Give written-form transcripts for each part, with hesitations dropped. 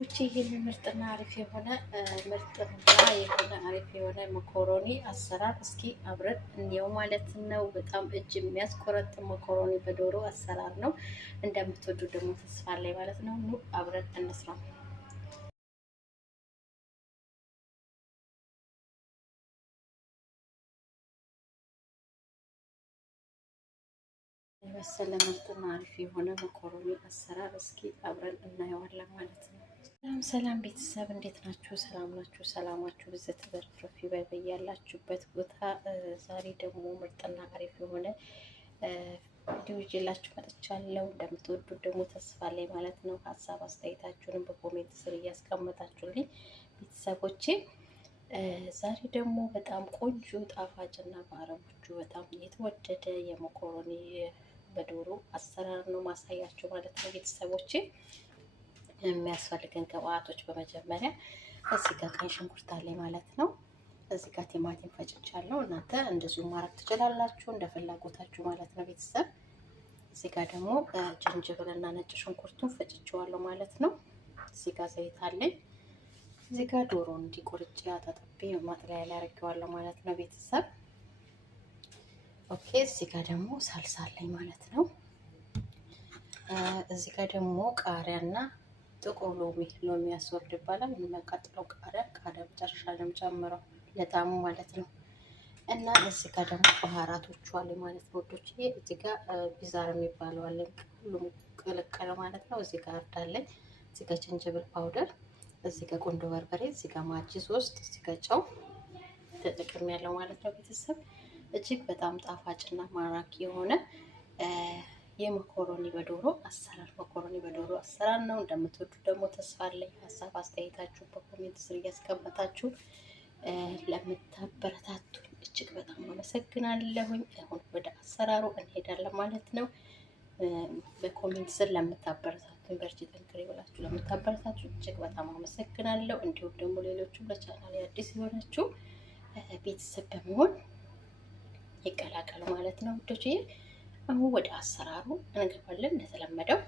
ውጪ ይሄን ምርጥና አሪፍ የሆነ አሪፍ የሆነ መኮሮኒ አሰራር እስኪ አብረን እንየው ማለት ነው። በጣም እጅ የሚያስቆረጥም መኮሮኒ በዶሮ አሰራር ነው። እንደምትወዱ ደግሞ ተስፋ አለኝ ማለት ነው። ኑ አብረን እንስራው። የበሰለ ምርጥና አሪፍ የሆነ መኮሮኒ አሰራር እስኪ አብረን እናየዋለን ማለት ነው። ሰላም ሰላም ቤተሰብ እንዴት ናችሁ? ሰላም ናችሁ? ሰላማችሁ ብዘት ተበርፍረፍ ይበል በያላችሁበት ቦታ። ዛሬ ደግሞ ምርጥና አሪፍ የሆነ ቪዲዮ ይዤላችሁ መጥቻለሁ። እንደምትወዱት ደግሞ ተስፋ ላይ ማለት ነው። ሀሳብ አስተያየታችሁንም በኮሜንት ስር እያስቀመጣችሁልኝ ቤተሰቦቼ፣ ዛሬ ደግሞ በጣም ቆንጆ ጣፋጭና በአረቦቹ በጣም የተወደደ የመኮሮኒ በዶሮ አሰራር ነው ማሳያችሁ ማለት ነው ቤተሰቦቼ። የሚያስፈልገን ግብአቶች በመጀመሪያ እዚህ ጋር ቀይ ሽንኩርት አለኝ ማለት ነው። እዚህ ጋር ቲማቲም ፈጭቻለሁ። እናንተ እንደዚሁ ማድረግ ትችላላችሁ እንደ ፍላጎታችሁ ማለት ነው ቤተሰብ። እዚህ ጋር ደግሞ ጅንጅብልና ነጭ ሽንኩርቱን ፈጭቼዋለሁ ማለት ነው። እዚህ ጋር ዘይት አለኝ። እዚህ ጋር ዶሮ እንዲቆርጬ አጣጥቤ ማጥለያ ላይ አድርጌዋለሁ ማለት ነው ቤተሰብ። ኦኬ፣ እዚህ ጋር ደግሞ ሳልሳ አለኝ ማለት ነው። እዚህ ጋር ደግሞ ቃሪያና ጥቁር ሎሚ ያስወርድ ይባላል። የሚያቃጥለው ቃሪያ መጨረሻ ላይ ጨምረው ለጣሙ ማለት ነው። እና እዚህ ጋር ደግሞ ባህራቶቹ አለ ማለት ነው ወዶች። እዚህ ጋር ቢዛር የሚባለው አለ፣ ሁሉም ቅልቅል ማለት ነው። እዚህ ጋር እርዳለኝ፣ እዚህ ጋር ጅንጅብል ፓውደር፣ እዚህ ጋር ቁንዶ በርበሬ፣ እዚህ ጋር ማጂ 3፣ እዚህ ጋር ጨው ተጠቅሜ ያለው ማለት ነው ቤተሰብ። እጅግ በጣም ጣፋጭና ማራኪ የሆነ የመኮሮኒ በዶሮ አሰራር ነው። እንደምትወዱ ደግሞ ተስፋ አለኝ። ሀሳብ አስተያየታችሁ በኮሜንት ስር እያስቀመጣችሁ ለምታበረታቱኝ እጅግ በጣም አመሰግናለሁኝ። አሁን ወደ አሰራሩ እንሄዳለን ማለት ነው። በኮሜንት ስር ለምታበረታቱኝ በርቺ ጠንክሪ ብላችሁ ለምታበረታቱኝ እጅግ በጣም አመሰግናለሁ። እንዲሁም ደግሞ ሌሎቹም ለቻናሌ አዲስ የሆናችሁ ቤተሰብ በመሆን ይቀላቀሉ ማለት ነው ውዶችዬ። አሁን ወደ አሰራሩ እንገባለን። እንደተለመደው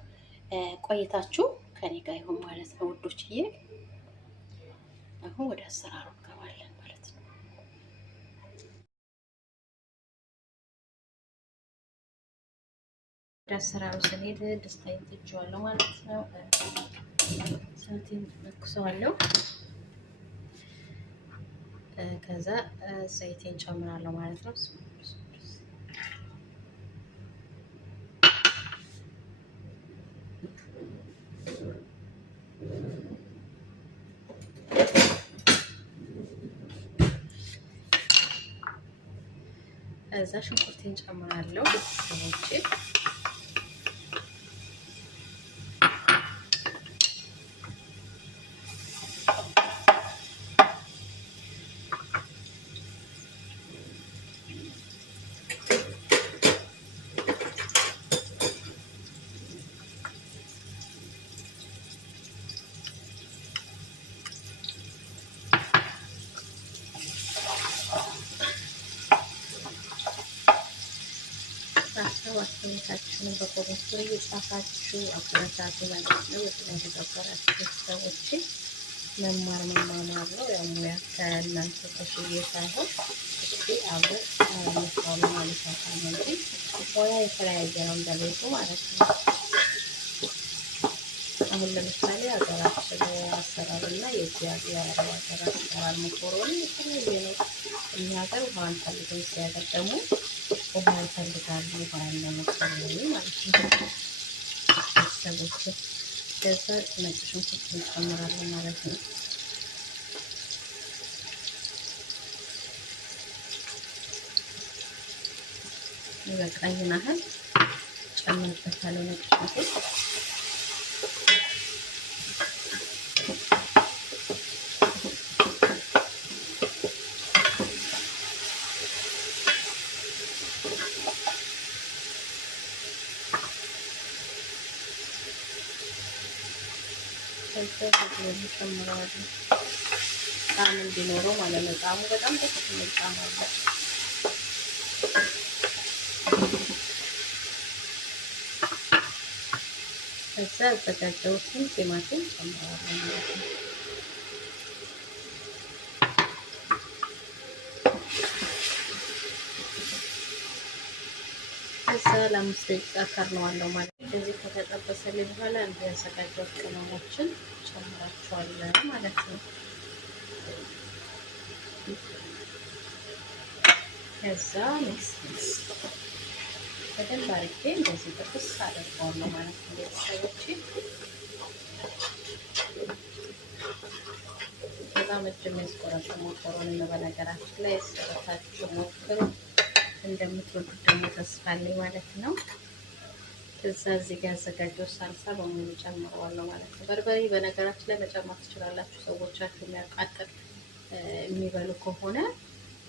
ቆይታችሁ ከኔ ጋር ይሁን ማለት ነው ውዶችዬ። አሁን ወደ አሰራሩ እንገባለን ማለት ነው። ወደ አሰራሩ ስንሄድ ድስታዬን ጥጄዋለሁ ማለት ነው። ሰንቲም ለኩሰዋለሁ። ከዛ ዘይቴን ጨምራለሁ ማለት ነው። እዛ ሽንኩርቴን ጨምራለሁ ሰዎች። አስተያየታችሁን በኮሜንት ላይ እየጻፋችሁ አበረታቱ ማለት ነው። የተከበራችሁ ሰዎች መማር መማማር ነው። ያው ሙያ ከእናንተ ተሽዬ ሳይሆን እስኪ አብረን መስራው ማለት ነው እንጂ ሙያ የተለያየ ነው እንደቤቱ ማለት ነው። አሁን ለምሳሌ ሀገራችን አሰራርና የአረብ ሀገር አሰራር መኮሮኒ የተለያየ ነው። እኛ ሀገር ውሃ አንፈልግም፣ ሲያገር ደግሞ ውሃ ይፈልጋሉ። ውሃ ያለ መኮሮኒ ማለት ነው ቤተሰቦች። ከዛ ነጭ ሽንኩርት እንጨምራለን ማለት ነው። ይበቃኝን ያህል ጨምርበታለሁ ነጭ ሽንኩርት። እንጨምረዋለን ጣዕም እንዲኖረው ማለት ነው። ጣዕሙ በጣም ደስ የሚል ጣዕም አለው። ከዛ ያዘጋጀሁትን ቲማቲም ጨምራለሁ ማለት ነው። ከዛ ለ5 ደቂቃ ከርነዋለሁ ማለት ነው። እንደዚህ ከተጠበሰልኝ በኋላ ያዘጋጀሁት ቅመሞችን ጨምራቸዋለሁ ማለት ነው። ከዛ ሚክስ በደንብ አድርጌ እንደዚህ ጥብስ አደርገዋለሁ ማለት ነው። ቤተሰቦቼ በጣም እጅ የሚያስቆረጥም መኮረኒ ነው። በነገራችን ላይ ሰርታችሁ ሞክሩ። እንደምትወዱት ደግሞ ተስፋ አለኝ ማለት ነው። ከዛ እዚህ ጋር ያዘጋጀው ሳልሳ በሙሉ ጨምረዋለሁ ማለት ነው። በርበሬ በነገራችን ላይ መጨመር ትችላላችሁ። ሰዎቻችሁ የሚያቃጥል የሚበሉ ከሆነ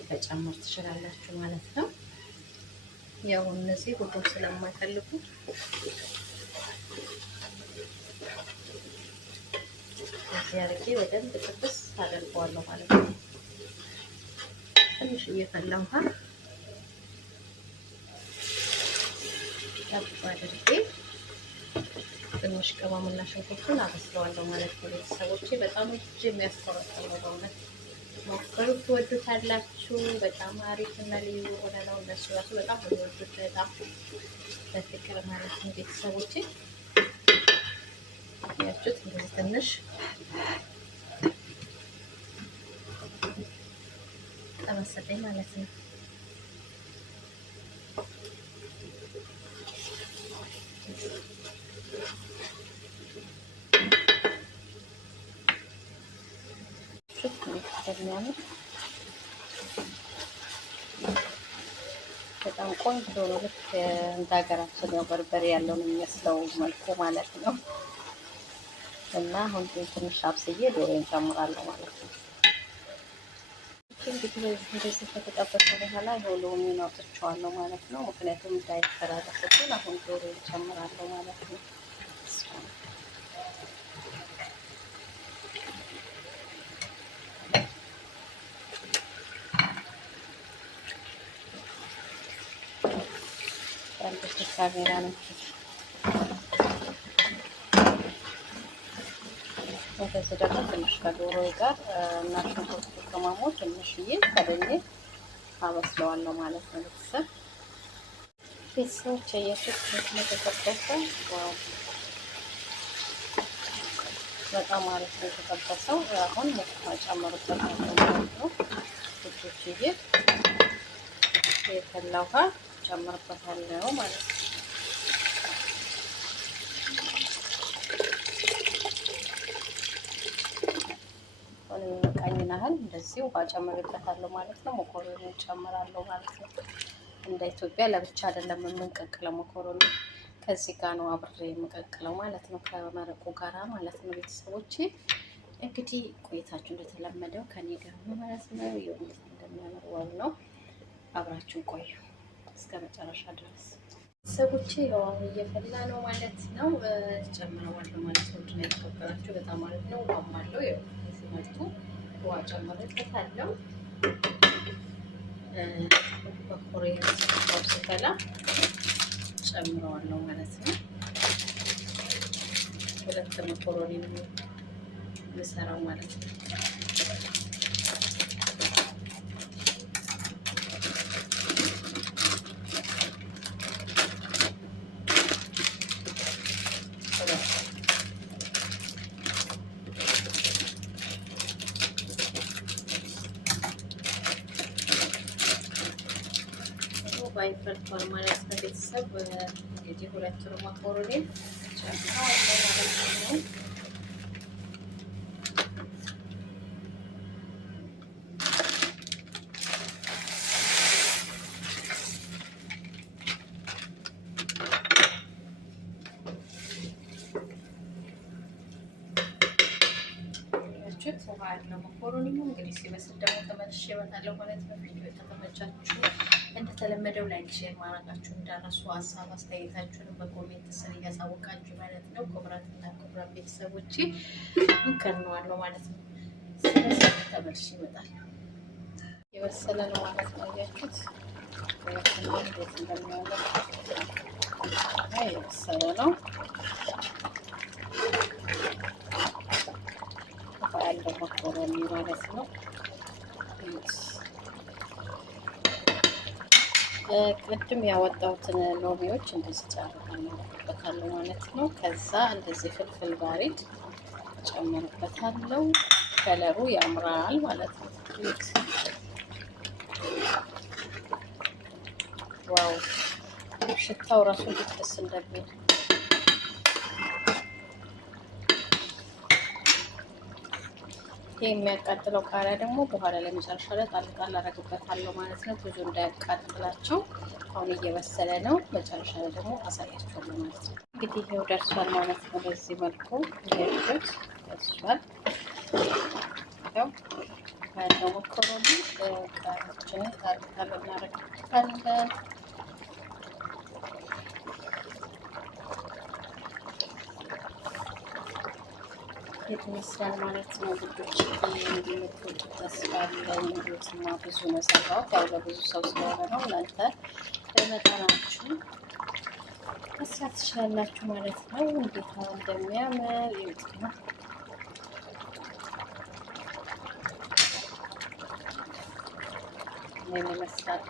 መጨመር ትችላላችሁ ማለት ነው። ያው እነዚህ ሁሉም ስለማይፈልጉ እዚህ አድርጌ በደንብ ጥብስ አደርገዋለሁ ማለት ነው። ትንሽ እየፈላ ውሃ ጠብ አድርጌ ትንሽ ቅመምና ሽንኩርቱን አበስለዋለሁ ማለት ነው። ቤተሰቦቼ በጣም እጅ የሚያስቆረጥም ነው በእውነት ሞክሩት፣ ትወዱታላችሁ። በጣም አሪፍ እና ልዩ የሆነ ነው። እነሱ ራሱ በጣም የሚወዱት በጣም በፍቅር ማለት ነው። ቤተሰቦቼ ያችሁት እንደዚህ ትንሽ ተመሰለኝ ማለት ነው። በጣም ቆንጆ ነው። ልክ እንደ ሀገራችን ያው በርበሬ ያለው ነው የሚመስለው መልኩ ማለት ነው። እና አሁን ትንሽ አብስዬ ዶሮን ጨምራለሁ ማለት ነው። እንግዲህ እንደዚህ ከተጠበሰ በኋላ ይኸው ሎሚውን አውጥቼዋለሁ ማለት ነው። ምክንያቱም እንዳይፈራረስብን አሁን ዶሮን ጨምራለሁ ማለት ነው። ካሜራ ነው። እንደዚህ ደግሞ ትንሽ ከዶሮ ጋር እና ሽንኩርቱ ቅመሙ ትንሽዬ ከደኔ አበስለዋለሁ ማለት ነው። ቤተሰቦች እየሱት የተጠበሰ ዋው በጣም አሪፍ ነው የተጠበሰው። አሁን ሙቀት ጨምሩበታለሁ ማለት ነው። ልጆችዬ የፈላ ውሃ ጨምርበታለሁ ማለት ነው። የሚበቃኝን ያህል እንደዚህ ውሃ ጨምርበታለሁ ማለት ነው። መኮረኒ ጨምራለሁ ማለት ነው። እንደ ኢትዮጵያ ለብቻ አይደለም የምንቀቅለው መኮረኒ ከዚህ ጋር ነው አብሬ የምቀቅለው ማለት ነው፣ ከመረቁ ጋራ ማለት ነው። ቤተሰቦቼ እንግዲህ ቆይታችሁ እንደተለመደው ከኔ ጋር ነው ማለት ነው። ይሁን እንደሚያምር ዋው ነው። አብራችሁ ቆዩ እስከ መጨረሻ ድረስ ቤተሰቦቼ። ያው እየፈላ ነው ማለት ነው። ጨምረዋለሁ ማለት ነው። ድና የተከበራችሁ በጣም ማለት ነው። ውሃም አለው ያው እዚህ መልኩ ውሃ ጨምሬበታለሁ። በኮሬ ሲፈላ ጨምረዋለሁ ማለት ነው። ሁለት መኮረኒ ነው የምሰራው ማለት ነው። ባይፈልቷል ማለት ነው። ቤተሰብ እንግዲህ ሁለቱን መኮረኒ ጨምረዋለሁ ማለት ነው። ውሃ ያለው መኮረኒ ነው እንግዲህ ሲበስል ደግሞ ተመልሼ እመጣለሁ ማለት ነው። ቪዲዮ የተመቻችሁ እንደተለመደው ላይክ ሼር ማድረጋችሁ እንዳረሱ፣ ሀሳብ አስተያየታችሁን በኮሜንት ስር እያሳወቃችሁ ማለት ነው። ክቡራትና ክቡራን ቤተሰቦቼ እንከርነዋለሁ ማለት ነው። ሲበስል ተመልሼ እመጣለሁ። የበሰለ ነው ማለት ነው። እያችሁት እንዴት እንደሚያምር የበሰለ ነው። ያለው መኮረኒ ማለት ነው። ቅድም ያወጣሁትን ሎሚዎች እንደዚህ ጨምራለሁ ማለት ነው። ከዛ እንደዚህ ፍልፍል ባሪድ ጨምርበታለሁ። ከለሩ ያምራል ማለት ነው። ዋው ሽታው ራሱ ደስ እንደሚል የሚያቃጥለው ቃሪያ ደግሞ በኋላ ላይ መጨረሻ ላይ ጣል አደርግበታለሁ ማለት ነው። ብዙ እንዳያቃጥላቸው። አሁን እየበሰለ ነው። መጨረሻ ላይ ደግሞ አሳያችኋለሁ ማለት ነው። እንግዲህ ይሄው ደርሷል ማለት ነው። በዚህ መልኩ ይሄዱት ደርሷል። ያው ያለው መኮረኒ ቃሪያችንን ጣል እናደርግበታለን። ይመስላል ማለት ነው። ልጆች እንደምትወዱት ተስፋ አለኝ። ቤትማ ብዙ ነው የሰራሁት፣ ያው ለብዙ ሰው ስለሆነ ነው። እናንተ በመጠናችሁ መስራት ትችላላችሁ ማለት ነው። እንዴት ነው እንደሚያምር ይዩት ነው። ምን ይመስላል